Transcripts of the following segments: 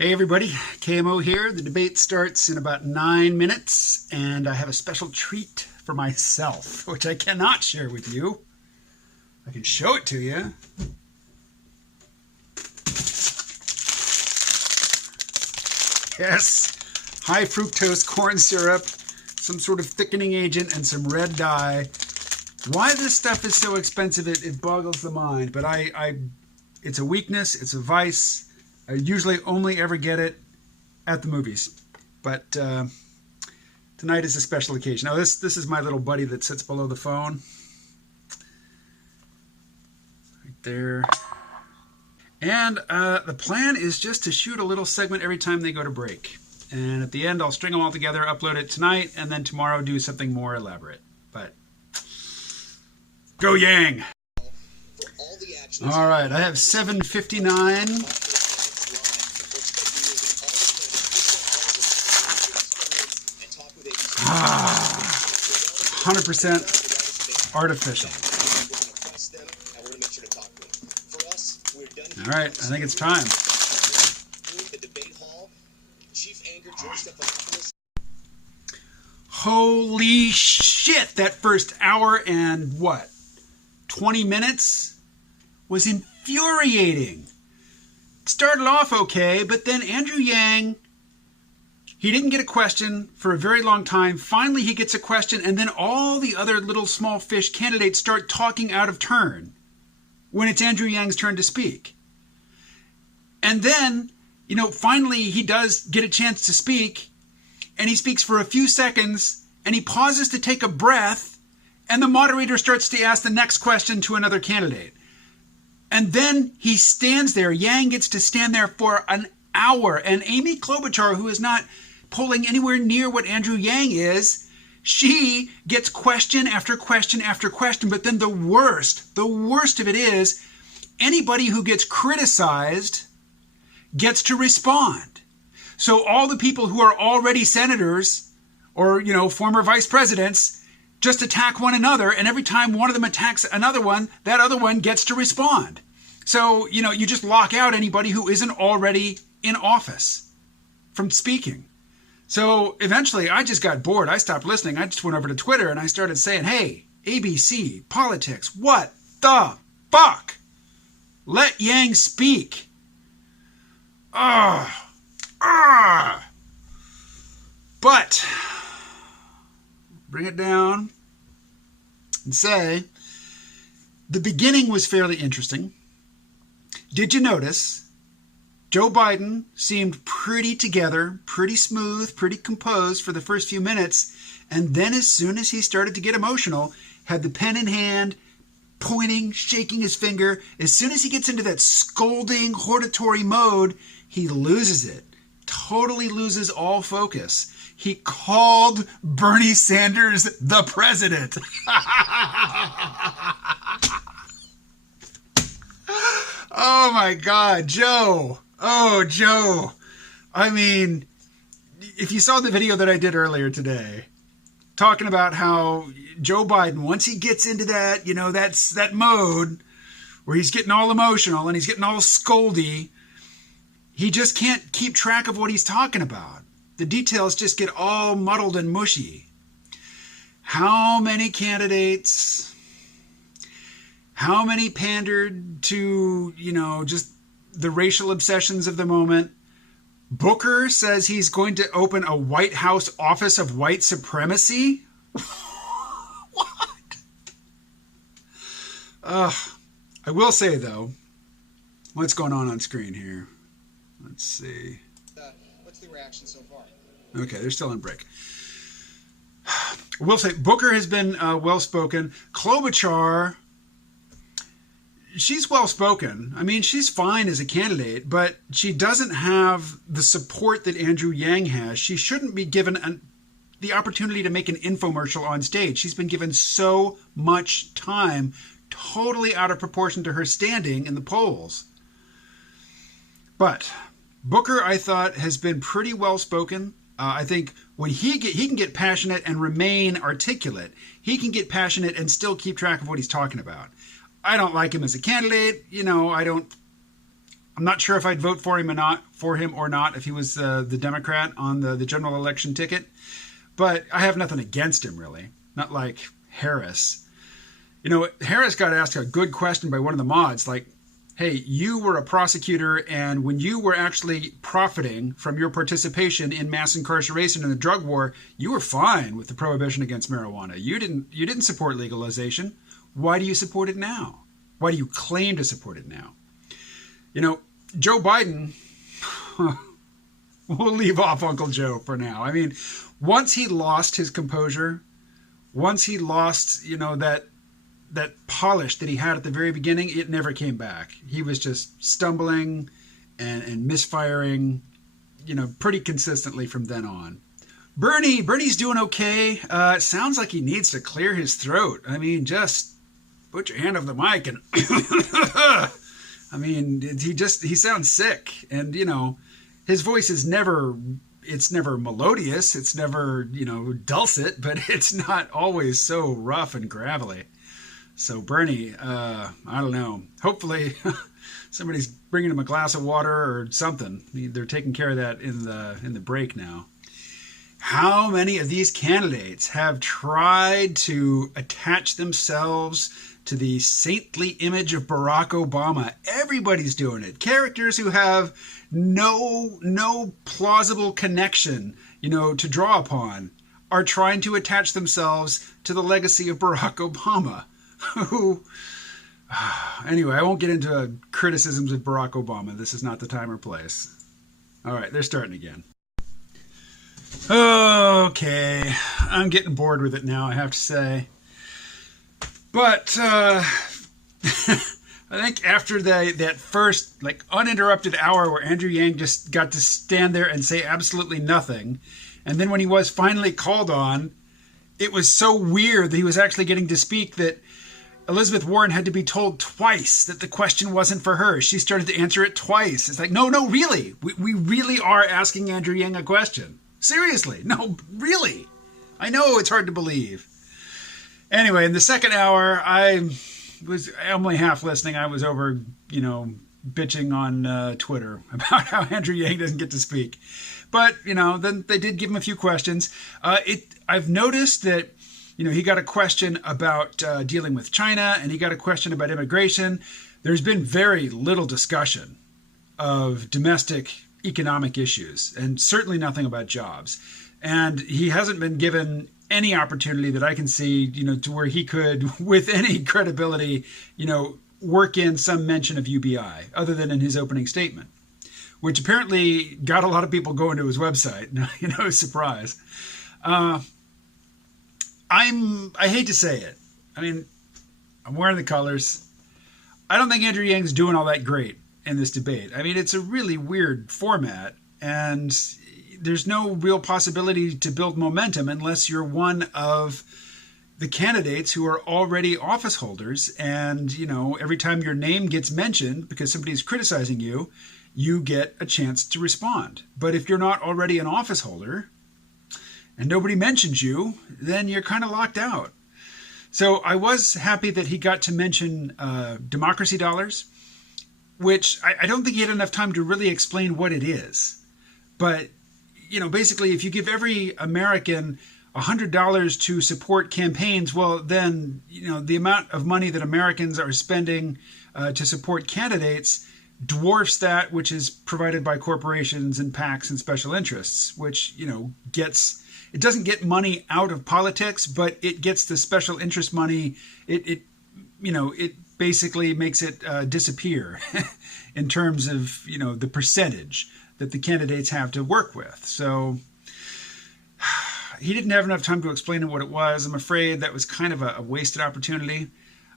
Hey everybody, KMO here. The debate starts in about 9 minutes, and I have a special treat for myself, which I cannot share with you. I can show it to you. Yes, high fructose corn syrup, some sort of thickening agent, and some red dye. Why this stuff is so expensive, it boggles the mind, but it's a weakness, it's a vice. I usually only ever get it at the movies, but tonight is a special occasion. Now this is my little buddy that sits below the phone, right there. And the plan is just to shoot a little segment every time they go to break. And at the end, I'll string them all together, upload it tonight, and then tomorrow do something more elaborate. But go Yang! All right, I have 759. 100% artificial. All right, I think it's time. Holy shit, that first hour and what, 20 minutes was infuriating. It started off okay, but then Andrew Yang, he didn't get a question for a very long time. Finally, he gets a question, and then all the other little small fish candidates start talking out of turn when it's Andrew Yang's turn to speak. And then, finally he does get a chance to speak, and he speaks for a few seconds, and he pauses to take a breath, and the moderator starts to ask the next question to another candidate. And then he stands there. Yang gets to stand there for an hour, and Amy Klobuchar, who is not polling anywhere near what Andrew Yang is, she gets question after question after question. But then the worst of it is, anybody who gets criticized gets to respond. So all the people who are already senators or, former vice presidents just attack one another, and every time one of them attacks another one, that other one gets to respond. So, you just lock out anybody who isn't already in office from speaking. So eventually I just got bored. I stopped listening. I just went over to Twitter and I started saying, hey, ABC, politics, what the fuck? Let Yang speak. But bring it down and say the beginning was fairly interesting. Did you notice Joe Biden seemed pretty together, pretty smooth, pretty composed for the first few minutes, and then as soon as he started to get emotional, had the pen in hand, pointing, shaking his finger. As soon as he gets into that scolding, hortatory mode, he loses it, totally loses all focus. He called Bernie Sanders the president. Oh my God, Joe. Oh, Joe. I mean, if you saw the video that I did earlier today, talking about how Joe Biden, once he gets into that, that's that mode where he's getting all emotional and he's getting all scoldy, he just can't keep track of what he's talking about. The details just get all muddled and mushy. How many candidates, how many pandered to, just the racial obsessions of the moment? Booker says he's going to open a White House office of white supremacy? What? I will say, though, what's going on screen here? Let's see. What's the reaction so far? Okay, they're still on break. I will say, Booker has been well-spoken. Klobuchar, she's well-spoken. I mean, she's fine as a candidate, but she doesn't have the support that Andrew Yang has. She shouldn't be given the opportunity to make an infomercial on stage. She's been given so much time, totally out of proportion to her standing in the polls. But Booker, I thought, has been pretty well-spoken. I think when he can get passionate and remain articulate. He can get passionate and still keep track of what he's talking about. I don't like him as a candidate. I'm not sure if I'd vote for him or not if he was the Democrat on the general election ticket. But I have nothing against him, really. Not like Harris. You know, Harris got asked a good question by one of the mods, like, hey, you were a prosecutor, and when you were actually profiting from your participation in mass incarceration in the drug war, you were fine with the prohibition against marijuana. You didn't support legalization. Why do you support it now? Why do you claim to support it now? You know, Joe Biden, we'll leave off Uncle Joe for now. I mean, once he lost his composure, once he lost, you know, that polish that he had at the very beginning, it never came back. He was just stumbling and misfiring, you know, pretty consistently from then on. Bernie's doing okay. It sounds like he needs to clear his throat. I mean, just put your hand over the mic and I mean, he sounds sick, and you know, his voice is never melodious, it's never, you know, dulcet, but it's not always so rough and gravelly. So Bernie, I don't know. Hopefully somebody's bringing him a glass of water or something. They're taking care of that in the break now. How many of these candidates have tried to attach themselves to the saintly image of Barack Obama? Everybody's doing it. Characters who have no plausible connection, you know, to draw upon are trying to attach themselves to the legacy of Barack Obama. Who, anyway, I won't get into criticisms of Barack Obama. This is not the time or place. All right, they're starting again. Okay, I'm getting bored with it now, I have to say. But I think after that first, like, uninterrupted hour where Andrew Yang just got to stand there and say absolutely nothing, and then when he was finally called on, it was so weird that he was actually getting to speak that Elizabeth Warren had to be told twice that the question wasn't for her. She started to answer it twice. It's like, no, really. We really are asking Andrew Yang a question. Seriously. No, really. I know it's hard to believe. Anyway, in the second hour, I'm only half listening. I was over, you know, bitching on Twitter about how Andrew Yang doesn't get to speak. But, you know, then they did give him a few questions. I've noticed that, you know, he got a question about dealing with China, and he got a question about immigration. There's been very little discussion of domestic economic issues, and certainly nothing about jobs. And he hasn't been given any opportunity that I can see, you know, to where he could, with any credibility, you know, work in some mention of UBI, other than in his opening statement, which apparently got a lot of people going to his website. You know, surprise. I hate to say it. I mean, I'm wearing the colors. I don't think Andrew Yang's doing all that great in this debate. I mean, it's a really weird format, and there's no real possibility to build momentum unless you're one of the candidates who are already office holders. And, you know, every time your name gets mentioned because somebody's criticizing you, you get a chance to respond. But if you're not already an office holder and nobody mentions you, then you're kind of locked out. So I was happy that he got to mention democracy dollars, which I don't think he had enough time to really explain what it is. But, you know, basically, if you give every American $100 to support campaigns, well, then, you know, the amount of money that Americans are spending to support candidates dwarfs that which is provided by corporations and PACs and special interests, which, you know, it doesn't get money out of politics, but it gets the special interest money. It basically makes it disappear in terms of, you know, the percentage that the candidates have to work with. So he didn't have enough time to explain what it was. I'm afraid that was kind of a wasted opportunity.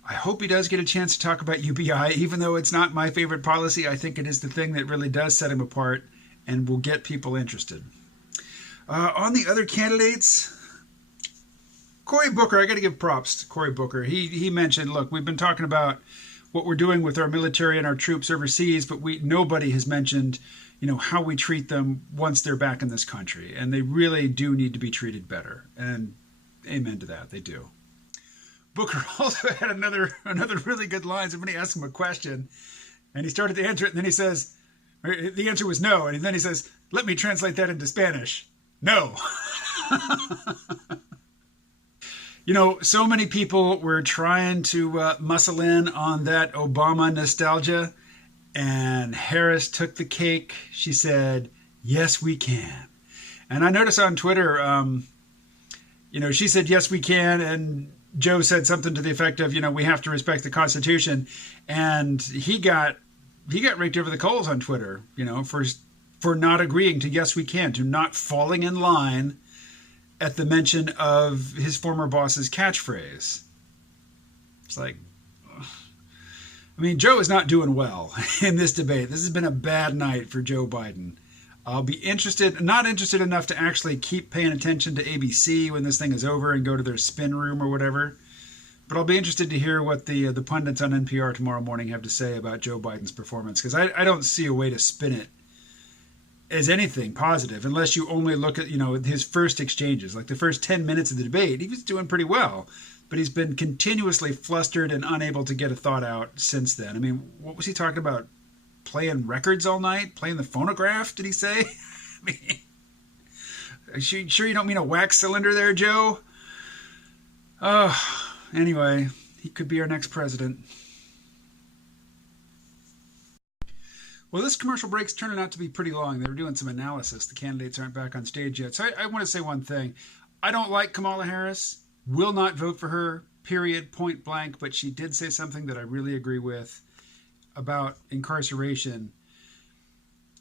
I hope he does get a chance to talk about UBI, even though it's not my favorite policy. I think it is the thing that really does set him apart and will get people interested. On the other candidates, Cory Booker, I got to give props to Cory Booker. He mentioned, look, we've been talking about what we're doing with our military and our troops overseas, but nobody has mentioned, you know, how we treat them once they're back in this country. And they really do need to be treated better. And amen to that, they do. Booker also had another really good line. Somebody asked him a question, and he started to answer it, and then he says, The answer was no. And then he says, let me translate that into Spanish. No. So many people were trying to muscle in on that Obama nostalgia, and Harris took the cake. She said, yes, we can. And I noticed on Twitter, she said, yes, we can. And Joe said something to the effect of, we have to respect the Constitution. And he got raked over the coals on Twitter, for not agreeing to yes, we can, to not falling in line at the mention of his former boss's catchphrase. It's like, Joe is not doing well in this debate. This has been a bad night for Joe Biden. I'll be not interested enough to actually keep paying attention to ABC when this thing is over and go to their spin room or whatever. But I'll be interested to hear what the pundits on NPR tomorrow morning have to say about Joe Biden's performance, because I don't see a way to spin it as anything positive unless you only look at, his first exchanges. Like the first 10 minutes of the debate, he was doing pretty well. But he's been continuously flustered and unable to get a thought out since then. What was he talking about? Playing records all night? Playing the phonograph, did he say? Are you sure you don't mean a wax cylinder there, Joe? Anyway, he could be our next president. Well, this commercial break's turning out to be pretty long. They were doing some analysis. The candidates aren't back on stage yet. So I want to say one thing. I don't like Kamala Harris. Will not vote for her, period, point blank. But she did say something that I really agree with about incarceration.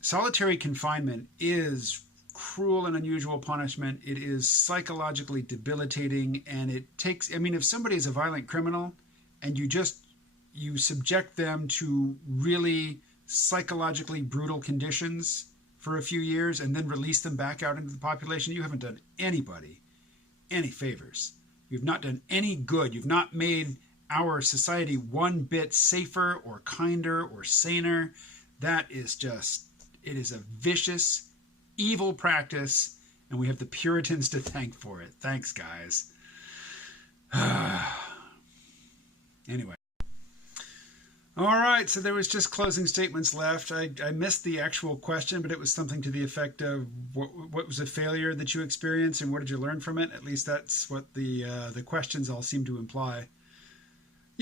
Solitary confinement is cruel and unusual punishment. It is psychologically debilitating, and it takes, if somebody is a violent criminal and you subject them to really psychologically brutal conditions for a few years and then release them back out into the population, you haven't done anybody any favors. You've not done any good. You've not made our society one bit safer or kinder or saner. That is it is a vicious, evil practice, and we have the Puritans to thank for it. Thanks, guys. Anyway. All right, so there was just closing statements left. I missed the actual question, but it was something to the effect of what was a failure that you experienced and what did you learn from it? At least that's what the questions all seem to imply.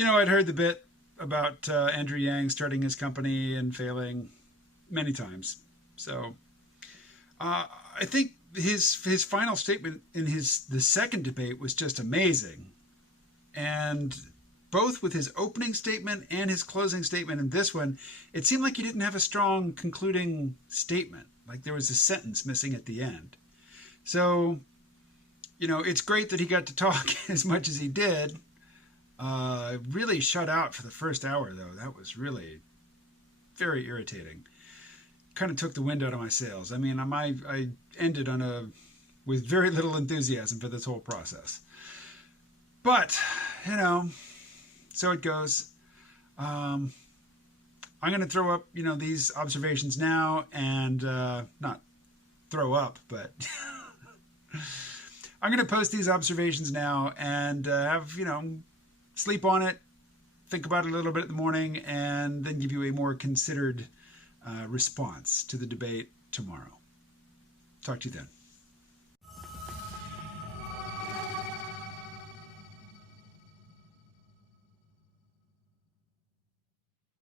I'd heard the bit about Andrew Yang starting his company and failing many times. So I think his final statement in the second debate was just amazing. And both with his opening statement and his closing statement in this one, it seemed like he didn't have a strong concluding statement. Like there was a sentence missing at the end. So, it's great that he got to talk as much as he did. Really shut out for the first hour, though. That was really very irritating. Kind of took the wind out of my sails. I ended with very little enthusiasm for this whole process. But, so it goes. I'm going to throw up, these observations now and not throw up, but I'm going to post these observations now and have, sleep on it, think about it a little bit in the morning, and then give you a more considered response to the debate tomorrow. Talk to you then.